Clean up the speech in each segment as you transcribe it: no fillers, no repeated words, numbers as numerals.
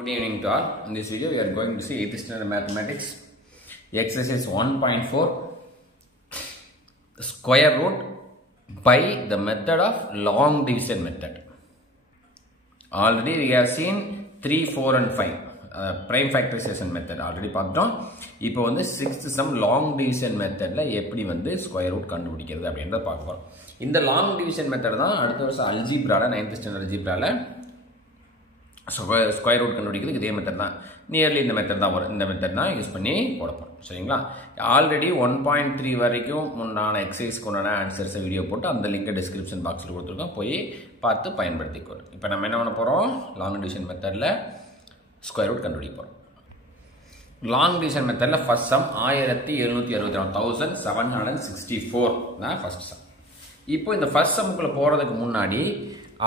Good evening to all. In this video, we are going to see 8th standard mathematics exercise 1.4 square root by the method of long division method. Already we have seen 3, 4 and 5 prime factorization method already பார்த்தோம். இப்போ வந்து 6th sum long division methodல எப்படி வந்து square root கண்டுபிடிக்கிறது அப்படின்றத பார்க்க போறோம். இந்த long division method தான் அடுத்த வருஷம் algebraல 9th standard algebraல ஸ்கொயர் ரூட் கண்டுபிடிக்கிறதுக்கு இதே மெத்தட் தான். நியர்லி இந்த மெத்தட் தான் வரும். இந்த மெத்தட் தான் யூஸ் பண்ணி போட போகிறோம். சரிங்களா? ஆல்ரெடி 1.3 வரைக்கும் முன்னான எக்ஸசைஸ்க்கு உண்டான ஆன்சர்ஸை வீடியோ போட்டு அந்த லிங்கை டிஸ்கிரிப்ஷன் பாக்ஸில் கொடுத்துருக்கோம். போய் பார்த்து பயன்படுத்திக்கணும். இப்போ நம்ம என்ன பண்ண போகிறோம்? லாங் டிவிஷன் மெத்தடில் ஸ்கொயர் ரூட் கண்டுபிடிக்க போகிறோம். லாங் டிவிஷன் மெத்தடில் ஃபர்ஸ்ட் சம் 1764 தான் ஃபர்ஸ்ட் சம். இப்போ இந்த ஃபர்ஸ்ட் சம்முக்குள்ளே போகிறதுக்கு முன்னாடி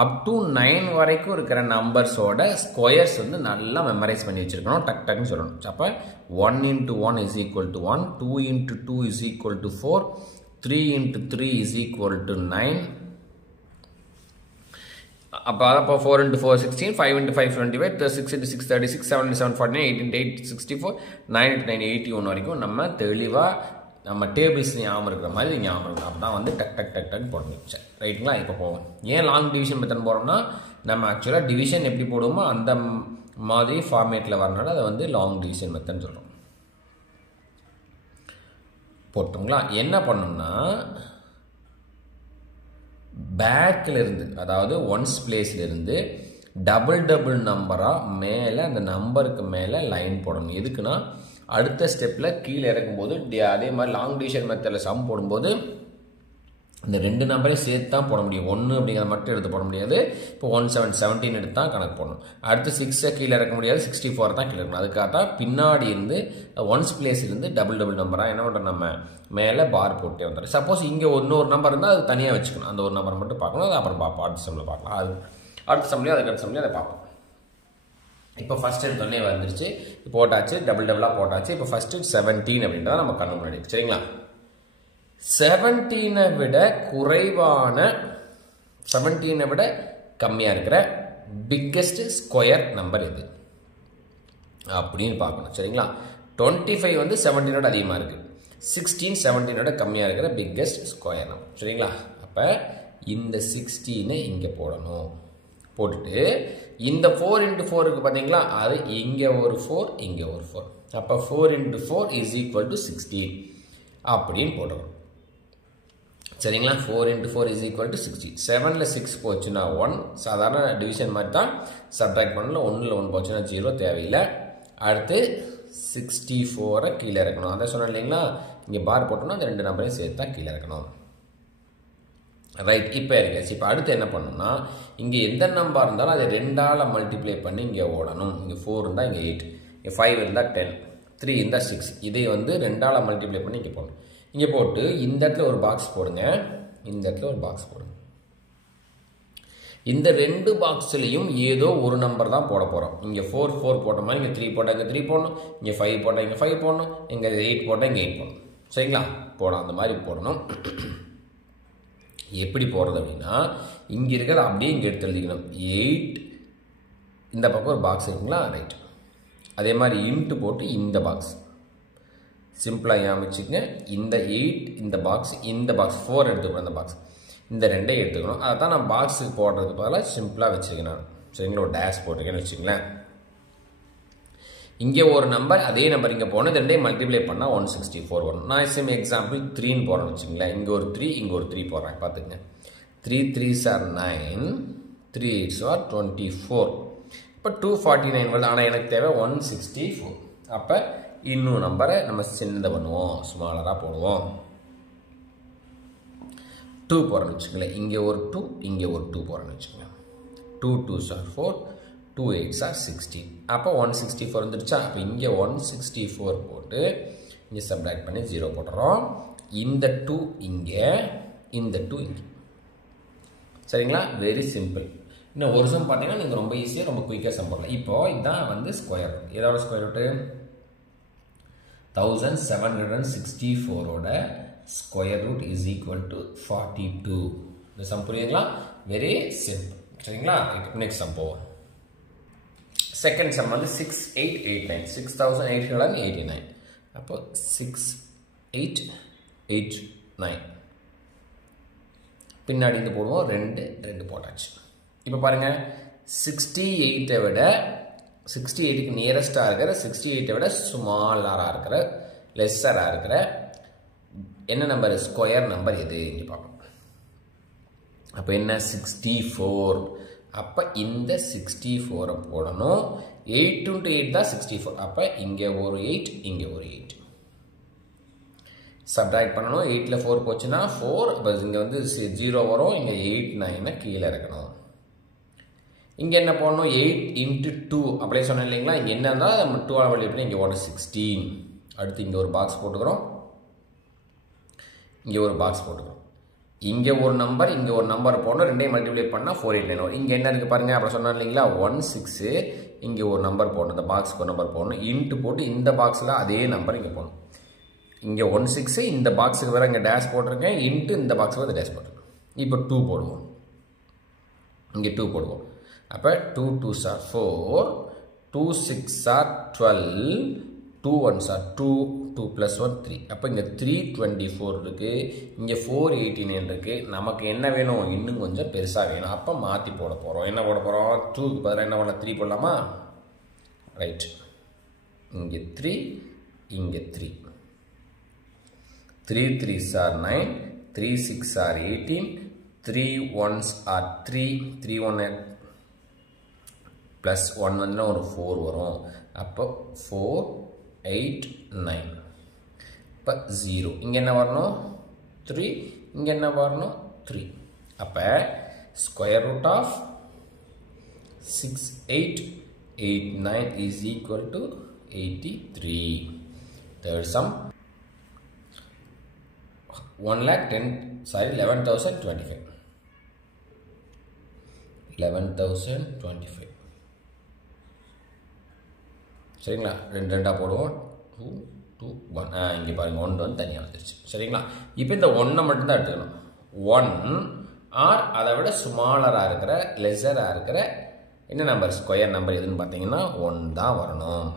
அப் டு 9 வரைக்கும் இருக்கிற நம்பர்ஸோட ஸ்கொயர்ஸ் வந்து நல்லா மெமரைஸ் பண்ணி வச்சிருக்கணும். டக் டக்குன்னு சொல்லணும். அப்போ 1 into 1 is equal to 1, 2 into 2 is equal to 4, 3 into 3 is equal to 9. அப்போ 4 into 4 16, 5 into 5 25, 6 into 6 36, 7 into 7 49, 8 into 8 64, 9 into 9 81 வரைக்கும் நம்ம தெளிவாக நம்ம டேபிள்ஸ் ஞாபகம் இருக்கிற மாதிரி ஞாபகம் இருக்கும். அப்போ தான் வந்து டக் டக் டக் டக் போட முடியும். ரைட்டுங்களா? இப்போ போவோம். ஏன் லாங் டிவிஷன் மெத்தட் போகிறோம்னா நம்ம ஆக்சுவலாக டிவிஷன் எப்படி போடுவோமோ அந்த மாதிரி ஃபார்மேட்டில் வரனால அதை வந்து லாங் டிவிஷன் மெத்தட்னு சொல்கிறோம். போட்டோங்களா? என்ன பண்ணோம்னா பேக்கில் இருந்து, அதாவது ஒன்ஸ் பிளேஸில் இருந்து டபுள் நம்பராக மேலே அந்த நம்பருக்கு மேலே லைன் போடணும். எதுக்குன்னா அடுத்த ஸ்டெப்பில் கீழே இறக்கும்போது அதே மாதிரி லாங் டிவிஷன் மெத்தடில் சம் போடும்போது இந்த ரெண்டு நம்பரையும் சேர்த்து தான் போட முடியும். 1 அப்படிங்கிறத மட்டும் எடுத்து போட முடியாது. இப்போ 17 எடுத்து தான் கணக்கு போடணும். அடுத்து 6 கீழே இறக்க முடியாது, 64 தான் கீழே இருக்கணும். அதுக்காக தான் பின்னாடி இருந்து ஒன்ஸ் பிளேஸ் இருந்து டபுள் நம்பராக என்ன பண்ணுறோம், நம்ம மேலே பார் போட்டே வந்துடும். சப்போஸ் இங்கே இன்னொரு நம்பர் இருந்தால் அது தனியாக வச்சுக்கணும். அந்த ஒரு நம்பர் மட்டும் பார்க்கணும். அது அப்புறம் பார்ப்போம். அடுத்த சம்மில் பார்க்கலாம். அது அடுத்த சம்லேயும் அதுக்கு அடுத்த சம்லேயும் அதை பார்ப்போம். இப்போ ஃபஸ்ட் எடுத்தோடனே வந்துருச்சு. போட்டாச்சு, டபுளாக போட்டாச்சு. இப்போ ஃபஸ்ட்டு 17 அப்படின்றத நம்ம கண்ணு முன்னாடி. சரிங்களா? 17 விட குறைவான, 17 விட கம்மியாக இருக்கிற பிக்கெஸ்ட் ஸ்கொயர் நம்பர் எது அப்படின்னு பார்க்கணும். சரிங்களா? 25 வந்து 17 அதிகமாக இருக்குது. 16 17 கம்மியாக இருக்கிற பிக்கெஸ்ட் ஸ்கொயர் நம்பர். சரிங்களா? அப்போ இந்த 16 இங்கே போடணும். போட்டுட்டு இந்த 4 into 4 இருக்கு பார்த்தீங்களா, அது இங்கே ஒரு 4 இங்கே ஒரு 4. அப்போ 4 into 4 is equal to 16 அப்படின்னு போட்டுருக்கோம். சரிங்களா? 4 into 4 is equal to 60. 7ல் 6 போச்சுன்னா 1. சாதாரண டிவிஷன் மாதிரி தான் சப்ட்ராக்ட் பண்ணல. 1ல் 1 போச்சுன்னா 0 தேவையில்லை. அடுத்து 64 கீழே இறக்கணும். அதான் சொன்னேன் இல்லைங்களா, இங்கே பார் போட்டோம்னா அந்த ரெண்டு நம்பரையும் சேர்த்து தான் கீழே இறக்கணும். ரைட், இப்போ இருக்காச்சு. இப்போ அடுத்து என்ன பண்ணணும்னா இங்கே எந்த நம்பர் இருந்தாலும் அதை 2ஆல் மல்டிப்ளை பண்ணி இங்கே ஓடணும். இங்கே 4 இருந்தால் இங்கே 8, இங்கே 5 இருந்தால் 10, 3 இருந்தால் 6. இதை வந்து 2ஆல் மல்டிப்ளை பண்ணி இங்கே போடணும். இங்கே போட்டு இந்த இடத்துல ஒரு பாக்ஸ் போடுங்க, இந்த இடத்துல ஒரு பாக்ஸ் போடுங்க. இந்த ரெண்டு பாக்ஸ்லையும் ஏதோ ஒரு நம்பர் தான் போட போகிறோம். இங்கே 4 போட்ட மாதிரி இங்கே 3 போட்டால் இங்கே 3 போடணும், இங்கே 5 போட்டால் இங்கே 5 போடணும், இங்கே 8 போட்டால் இங்கே 8 போடணும். சரிங்களா? போடணும், அந்த மாதிரி போடணும். எப்படி போடுறது அப்படின்னா இங்கே இருக்கிறத அப்படியே இங்கே எடுத்து எழுதிக்கணும். 8 இந்த பக்கம் ஒரு பாக்ஸ் இருக்குங்களா, ரைட். அதே மாதிரி இன்ட்டு போட்டு இந்த பாக்ஸ் சிம்பிளாக அமைச்சிக்கங்க. இந்த 8 இந்த பாக்ஸ் 4 எடுத்துக்கணும். இந்த பாக்ஸ் இந்த 2 எடுத்துக்கணும். அதை தான் நான் பாக்ஸுக்கு போடுறதுக்கு பதிலாக சிம்பிளாக வச்சுருக்கேன். சரிங்களா? ஒரு டேஷ் போட்டிருக்கேன்னு வச்சுங்களேன். இங்கே ஒரு நம்பர், அதே நம்பர் இங்கே போனது 2 மல்டிப்ளை பண்ணால் 164 வரும். நான் சேம் எக்ஸாம்பிள் 3ன்னு போடுறேன்னு வச்சுங்களேன். இங்கே ஒரு 3 இங்கே ஒரு 3 போடுறேன். பார்த்துங்க. 3 3s are 9, 3 8s are 24. இப்போ 249 வருது. ஆனால் எனக்கு தேவை 164. அப்போ இன்னும் நம்பரை நம்ம சின்னதை பண்ணுவோம், ஸ்மாலராக போடுவோம். 2 போடுறேன்னு வச்சுங்களேன். இங்கே ஒரு 2 இங்கே ஒரு 2 போடுறேன்னு வச்சுக்கோங்க. 2 2s are 4, 2 8s are 16. அப்போ 164 வந்துடுச்சா? அப்போ இங்கே 164 போட்டு இங்கே சப்ட்ராக்ட் பண்ணி 0 போட்டுறோம். இந்த 2 இங்கே, இந்த 2 இங்கே. சரிங்களா? Very simple. இன்னும் ஒரு சம் பார்த்தீங்கன்னா நீங்கள் ரொம்ப ஈஸியாக ரொம்ப குயிக்காக சம் போடலாம். இப்போ இதுதான் வந்து ஸ்கொயர் ரூட். ஏதோட ஸ்கொயர் ரூட்டு 1764ஓட square root is equal to 42. இந்த சம் புரியுங்களா? Very simple. சரிங்களா? நெக்ஸ்ட் சம் போவோம். செகண்ட் சம் வந்து 6889 6889 அப்போ 6889 பின்னாடி இது போடுவோம் 2 போட்டாச்சு. இப்போ பாருங்க 68 விட 68க்கு நியரஸ்டாக இருக்கிற 68 விட ஸ்மாலராக இருக்கிற லெஸ்ஸராக இருக்கிற என்ன நம்பர் ஸ்கொயர் நம்பர் எது இங்கே பார்ப்போம். அப்போ என்ன 64. அப்போ இந்த 64 போடணும். 8 × 8 தான் 64. அப்போ இங்கே ஒரு 8 இங்கே ஒரு 8 சப்ட்ராக்ட் பண்ணணும். 8ல் 4 போச்சுன்னா 4. இப்போ இங்கே வந்து 0 வரும். இங்கே 8 9 கீழே இருக்கணும். இங்கே என்ன போடணும் 8 × 2 அப்படியே சொன்னேன் இல்லைங்களா. இங்கே என்ன இருந்தால் நம்ம 2 வழி பண்ணி இங்கே 16. அடுத்து இங்கே ஒரு பாக்ஸ் போட்டுக்கிறோம். இங்கே ஒரு பாக்ஸ் போட்டுக்கிறோம். இங்கே ஒரு நம்பர் இங்கே ஒரு நம்பர் போடணும். ரெண்டையும் மல்டிப்ளை பண்ணால் 489 வரும். இங்கே என்ன இருக்குது பாருங்கள். அப்புறம் சொன்னேன் இல்லைங்களா 16 இங்கே ஒரு நம்பர் போடணும். இந்த பாக்ஸுக்கு ஒரு நம்பர் போடணும். இன்ட்டு போட்டு இந்த பாக்ஸில் அதே நம்பர் இங்கே போடணும். இங்கே 16 இந்த பாக்ஸுக்கு வேறு இங்கே டேஷ் போட்டிருக்கேன். இன்ட்டு இந்த பாக்ஸுக்கு வந்து டேஷ் போட்டிருக்கேன். இப்போ 2 போடுவோம். இங்கே 2 போடுவோம். அப்போ 2 2s are 4, 2 6s are 12, 2 1s are 2, 2 + 1 3. அப்போ இங்கே 324 இருக்குது. இங்கே 489 இருக்குது. நமக்கு என்ன வேணும் இன்னும் கொஞ்சம் பெருசாக வேணும். அப்போ மாற்றி போட போகிறோம். என்ன போட போகிறோம் 2க்கு பதிலாக என்ன பண்ணலாம் 3 போடலாமா. ரைட். இங்கே 3 இங்கே 3. 3 3s are 9, 3 6s are 18, 3 1s are 3, 3 1 + 1 வந்து ஒரு 4 வரும். அப்போ 4 8 9. இப்போ 0 இங்கே என்ன வரணும் 3. இங்கே என்ன வரணும் 3. அப்போ square root of 6889 is equal to 83. Third sum 11,025. 11,025 சரிங்களா. 2 2 போடுவோம். 2 2 1 இங்கே பாருங்கள் 1 வந்து தனியாக வந்துருச்சு சரிங்களா. இப்போ இந்த 1 மட்டும்தான் எடுத்துக்கணும். 1 ஆர் அதை விட ஸ்மாலராக இருக்கிற லெஸராக இருக்கிற என்ன நம்பர் ஸ்கொயர் நம்பர் எதுன்னு பார்த்தீங்கன்னா 1 தான் வரணும்.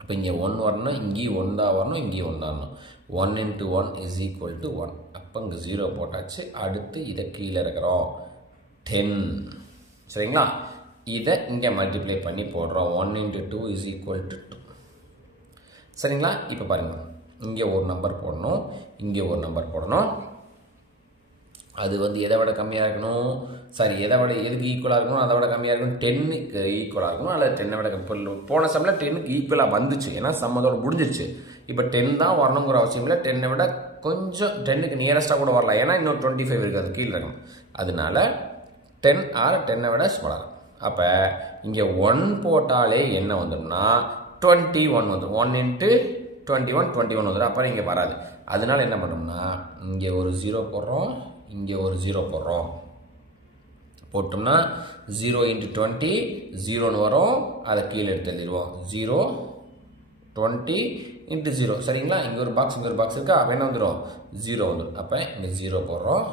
இப்போ இங்கே 1 வரணும். இங்கேயும் 1 தான் வரணும். இங்கேயும் 1 தான் வரணும். 1 × 1 = 1. அப்போ இங்கே 0 போட்டாச்சு. அடுத்து இதை கீழே இருக்கிறோம் 10 சரிங்களா. இதை இங்கே மல்டிப்ளை பண்ணி போடுறோம். 1 × 2 = 2 சரிங்களா. இப்போ பாருங்கள் இங்கே ஒரு நம்பர் போடணும். இங்கே ஒரு நம்பர் போடணும். அது வந்து எதை விட கம்மியாக இருக்கணும் சாரி எதை விட எதுக்கு ஈக்குவலாக இருக்கணும் அதை விட கம்மியாக இருக்கணும். 10க்கு ஈக்குவலாக இருக்கணும். அல்லது 10 விட போன சம்மில் 10க்கு ஈக்குவலாக வந்துச்சு. ஏன்னா சம்மதோட முடிஞ்சிருச்சு. இப்போ 10 தான் வரணுங்கிற அவசியம் இல்லை. 10 விட கொஞ்சம் 10க்கு நியரஸ்ட்டாக கூட வரலாம். ஏன்னா இன்னும் 25 இருக்குது அது கீழே இருக்கணும். அதனால 10 ஆர் 10 விட ஸ்மாலர். அப்போ இங்கே 1 போட்டாலே என்ன வந்துடும்னா 21 வந்துடும். 1 × 21 21 வந்துடும். அப்புறம் இங்கே வராது. அதனால என்ன பண்ணோம்னா இங்கே ஒரு 0 போடுறோம். இங்கே ஒரு 0 போடுறோம். போட்டோம்னா 0 × 20 0ன்னு வரும். அதை கீழே எடுத்து எழுதிடுவோம். 0 20 × 0 சரிங்களா. இங்கே ஒரு பாக்ஸ் இங்கே ஒரு பாக்ஸ் இருக்கா. அப்போ என்ன வந்துடும் 0 வந்துடும். அப்போ இங்கே 0 போடுறோம்.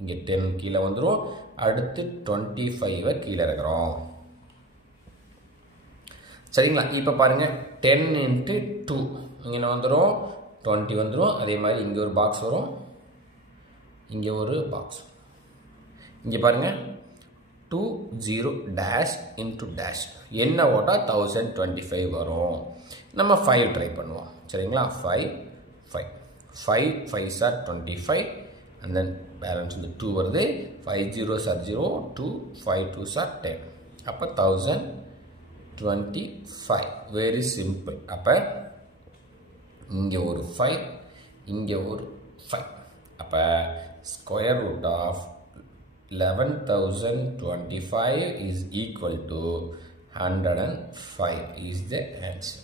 இங்கே 10 கீழே வந்துடும். அடுத்து 25 கீழே இருக்கிறோம் சரிங்களா. இப்போ பாருங்கள் 10 × 2 இங்கே என்ன வந்துடும் 20 வந்துடும். அதே மாதிரி இங்கே ஒரு பாக்ஸ் வரும். இங்கே ஒரு பாக்ஸ். இங்கே பாருங்கள் 20 டேஷ் × டேஷ் என்ன ஓட்டால் 1025 வரும். நம்ம 5 ட்ரை பண்ணுவோம் சரிங்களா. 5 5 5 5s are 25 and then balance வந்து 2 வருது. 5 0s are 0 2 5 2s are 10. அப்போ 1025 வெரி சிம்பிள். அப்போ இங்கே ஒரு 5 இங்கே ஒரு 5. அப்போ square root of 11,025 is equal to 105 is the answer.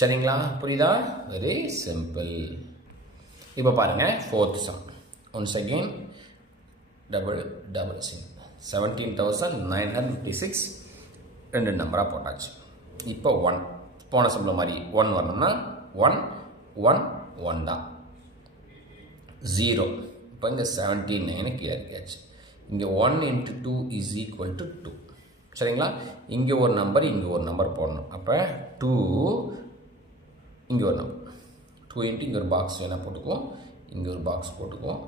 சரிங்களா புரியுதா. Very simple. இப்போ பாருங்கள் 4th sum. once again double sum 17,956 ரெண்டு நம்பராக போட்டாச்சு. இப்போ 1 போன சம்மில் மாதிரி 1 வரணும்னா 1 1 1 தான். 0 இப்போ இங்கே 79 கீழே இருக்காச்சு. இங்கே 1 × 2 = 2. சரிங்களா? இங்கே ஒரு நம்பர் இங்கே ஒரு நம்பர் போடணும். அப்போ 2 இங்கே ஒரு நம்பர் 2 இன்ட்டு இங்கே ஒரு பாக்ஸ் வேணால் போட்டுக்குவோம், இங்கே ஒரு பாக்ஸ் போட்டுக்குவோம்.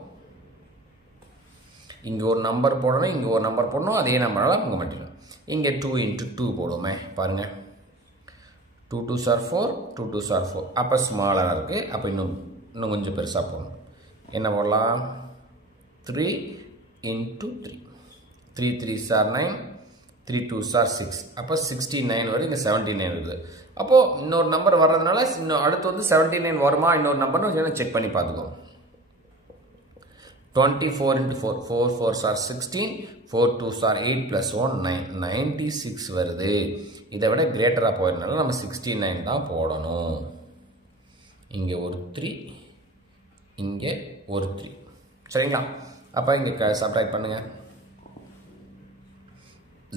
இங்கே ஒரு நம்பர் போடணும், இங்கே ஒரு நம்பர் போடணும், அதே நம்பரால் இங்கே மாட்டிடணும். இங்கே 2 இன்ட்டு 2 போடுவோமே, பாருங்கள் 2 2s are 4, 2 2s are 4. அப்போ ஸ்மாலராக இருக்குது. அப்போ இன்னும் கொஞ்சம் பெருசாக போடணும். என்ன போடலாம்? 3 into 3, 3 3s are 9, 3 2s are 6. அப்போ 69 வரும். இங்கே 79 இருக்குது. அப்போது இன்னொரு நம்பர் வர்றதுனால இன்னும் அடுத்து வந்து 79 வருமா இன்னொரு நம்பர்னு செக் பண்ணி பார்த்துக்கோ. 24 into 4, 4 4s are 16, 4 2s are 8 plus 1 9, 96 வருது. இதை விட கிரேட்டராக போயிருந்தாலும் நம்ம 69 தான் போடணும். இங்கே ஒரு 3, இங்கே ஒரு 3. சரிங்களா? அப்போ இங்கே சப்ட்ராக்ட் பண்ணுங்க.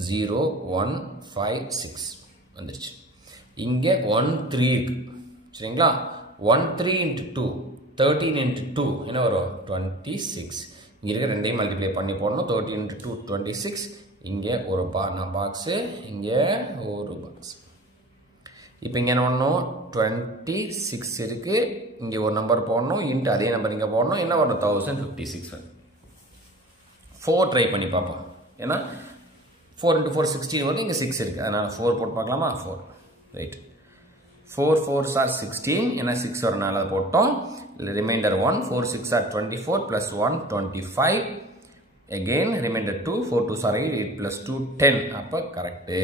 0 1 5 6 வந்துருச்சு. இங்கே 1 3 இருக்கு. சரிங்களா? 1 3 into 2, 13 into 2 என்ன வரும்? 26. இங்கே இருக்க ரெண்டையும் மல்டிப்ளை பண்ணி போடணும். 13 into 2 26. இங்கே ஒரு பாக்ஸு, இங்கே ஒரு பாக்ஸ். இப்போ இங்கே என்ன பண்ணணும்? 26 இருக்குது. இங்கே ஒரு நம்பர் போடணும், இன்ட்டு அதே நம்பர் இங்கே போடணும். என்ன வரணும்? 1056 வரும். 4 ட்ரை பண்ணி பார்ப்போம். ஏன்னா 4 into 4 16 வருது. இங்கே 6 இருக்குது. அதனால் 4 போட்டு பார்க்கலாமா? 4 ரைட். 4 4s are 16. ஏன்னா 6 வரனால அதை போட்டோம். Reminder 1. 4 6 are 24 plus 1 25. Again remainder 2. 4 2s are 8, 8 plus 2 10. அப்போ கரெக்டு.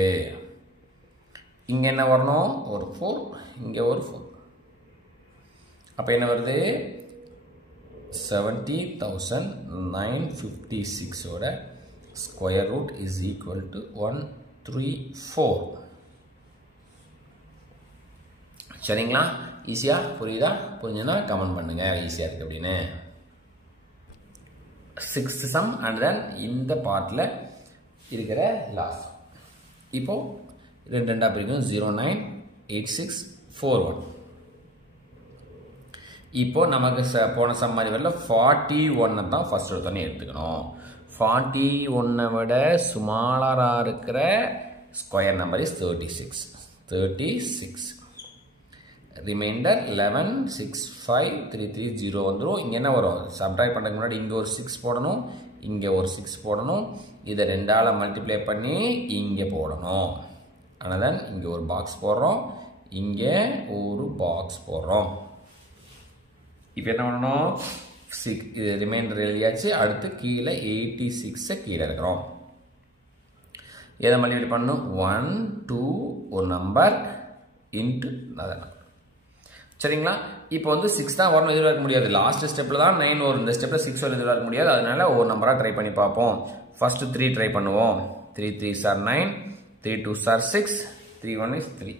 இங்கே என்ன வரணும்? ஒரு 4, இங்கே ஒரு 4. அப்போ என்ன வருது? 70,956 ஓட square root is equal to 134. சரிங்களா? ஈஸியாக புரியுதா? புரிஞ்சுன்னா கமெண்ட் பண்ணுங்கள் ஈஸியாக இருக்குது அப்படின்னு. 6th சம் அண்ட் தென் இந்த பார்ட்டில் இருக்கிற லாஸ்ட். இப்போது ரெண்டாக பிரிக்கும். 098641. இப்போது நமக்கு போன சம் மாதிரி வரல 41 தான் ஃபர்ஸ்ட் ஒருத்தனே எடுத்துக்கணும். 41 விட ஸ்மாலராக இருக்கிற ஸ்கொயர் நம்பர் இஸ் 36. ரிமைண்டர் 11 6 5 3 3 0 வந்துடும். இங்கே என்ன வரும்? சப்ட்ராக்ட் பண்ணுறதுக்கு முன்னாடி இங்கே ஒரு 6 போடணும், இங்கே ஒரு 6 போடணும். இதை ரெண்டால் மல்டிப்ளை பண்ணி இங்கே போடணும். ஆனால் தான் இங்கே ஒரு பாக்ஸ் போடுறோம், இங்கே ஒரு பாக்ஸ் போடுறோம். இப்போ என்ன பண்ணணும்? இது ரிமைண்டர் எழுதியாச்சு. அடுத்து கீழே 86 கீழே இருக்கிறோம். எதை மல்டிப்ளை பண்ணணும்? 1 2 ஒரு நம்பர் இன்ட்டு அதர் நம்பர். சரிங்களா? இப்போ வந்து 6 தான் வரணும், எதிர்பார்க்க முடியாது. லாஸ்ட் ஸ்டெப்பில் தான் 9 வரும். இந்த ஸ்டெப்பில் 6 வரும், எதிர்பார்க்க முடியாது. அதனால ஒரு நம்பராக ட்ரை பண்ணி பார்ப்போம். ஃபர்ஸ்ட் 3 ட்ரை பண்ணுவோம். 3 3s are 9, 3 2s are 6, 3 1 is 3.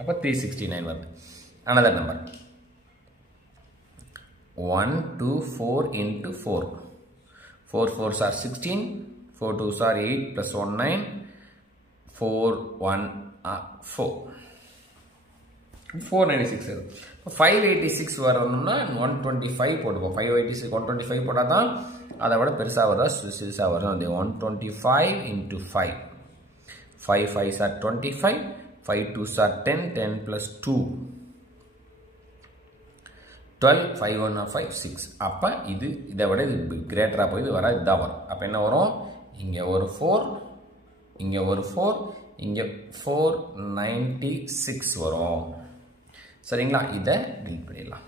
அப்போ 369 வருது. another number 1 2 4 into 4. 4 4s are 16, 4 2s are 8 plus 1 9, 4 1 4. 496. 586 வரணும்னா 125 போட்டுப்போம். 586 125 போட்டால் தான் அதை விட பெருசாக வருதா சிறுசாக வரும். அது 125 into 5. 5 5s are 25, 5 2s are 10, 10 plus 2 12, 5 1 are 5 6. அப்போ இதை விட இது கிரேட்டராக போய் இது வர இதுதான் வரும். அப்போ என்ன வரும்? இங்கே ஒரு 4, இங்கே ஒரு 4, இங்கே 496 வரும். சரிங்களா? இதை டெலிட் பண்ணிடலாம்.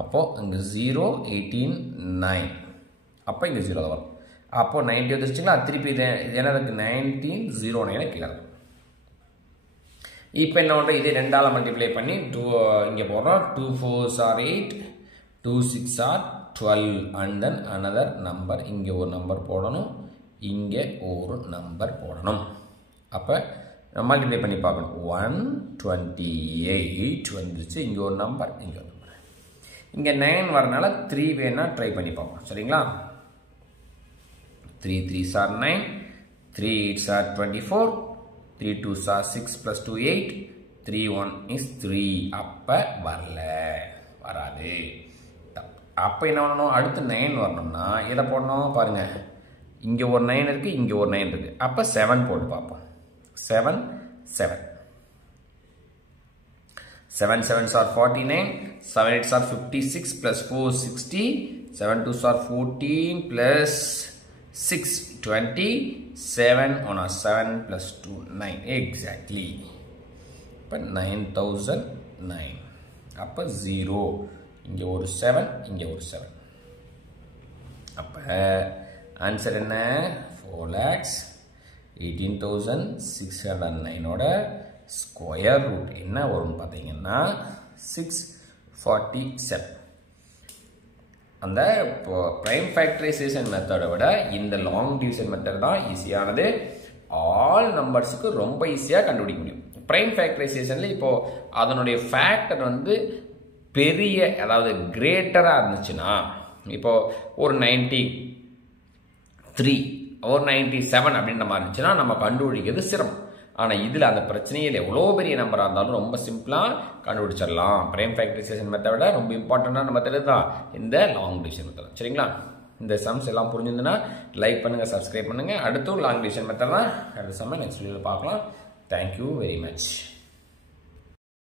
அப்போது இங்கே 0 18 9. அப்போ இங்கே 0 தான் வரும். அப்போது 90 வந்துருச்சுங்களா? திருப்பி இது என்ன இருக்குது? 1909 கீழே. இப்போ என்ன பண்ணுறோம்? இதே ரெண்டால் மல்டிப்ளை பண்ணி 2 இங்கே போடுறோம். 2 4s are 8, 2 6 are 12 and then another number. இங்கே ஒரு நம்பர் போடணும், இங்கே ஒரு நம்பர் போடணும். அப்போ மல்டிப்ளை பண்ணி பார்க்கணும். 128 வந்துருச்சு. இங்கே ஒரு நம்பர், இங்கே ஒரு நம்பர். இங்கே 9 வரனால 3 வேணா ட்ரை பண்ணி பார்ப்போம். சரிங்களா? 3 3s are 9, 3 8s are 24, 3 2s are 6 plus 2 8, 3 1 is 3. அப்போ வரல, வராது. அப்போ என்ன பண்ணணும்? அடுத்து 9 வரணும்னா எதை போடணும்? பாருங்கள், இங்கே ஒரு 9 இருக்குது, இங்கே ஒரு 9 இருக்குது. அப்போ 7 போட்டு பார்ப்போம். 7 7 7 7s are 49, 7 8s are 56 plus 4 60, 7 2s are 14 plus 6 20, 7 on a 7 plus 2 9 exactly. இப்போ 9009. அப்போ 0, இங்கே ஒரு 7, இங்கே ஒரு 7. அப்போ ஆன்சர் என்ன? 4,18,609 ஸ்கொயர் ரூட் என்ன வரும்னு பார்த்தீங்கன்னா 647. அந்த ப்ரைம் ஃபேக்டரைசேஷன் மெத்தடை விட இந்த லாங் டிவிஷன் மெத்தட் தான் ஈஸியானது. ஆல் நம்பர்ஸுக்கு ரொம்ப ஈஸியாக கண்டுபிடிக்க முடியும். ப்ரைம் ஃபேக்டரைசேஷனில் இப்போது அதனுடைய ஃபேக்டர் வந்து பெரிய, அதாவது கிரேட்டராக இருந்துச்சுன்னா, இப்போது ஒரு 93 ஒரு 97 அப்படின்ற மாதிரி இருந்துச்சுன்னா நம்ம கண்டுபிடிக்கிறது சிரமம். ஆனால் இதில் அந்த பிரச்சனையில் எவ்வளோ பெரிய நம்பராக இருந்தாலும் ரொம்ப சிம்பிளாக கண்டுபிடிச்சிடலாம். ப்ரைம் ஃபேக்டரைசேஷன் மெத்தடை ரொம்ப இம்பார்ட்டண்டான மெத்தட் தான் இந்த லாங் டிவிஷன் மெத்தட். சரிங்களா? இந்த சம்ஸ் எல்லாம் புரிஞ்சுதுன்னா லைக் பண்ணுங்கள், சப்ஸ்கிரைப் பண்ணுங்கள். அடுத்து லாங் டிவிஷன் மெத்தட் தான் அடுத்த சமயம் நெக்ஸ்ட் வீடியோவில் பார்க்கலாம். Thank you very much.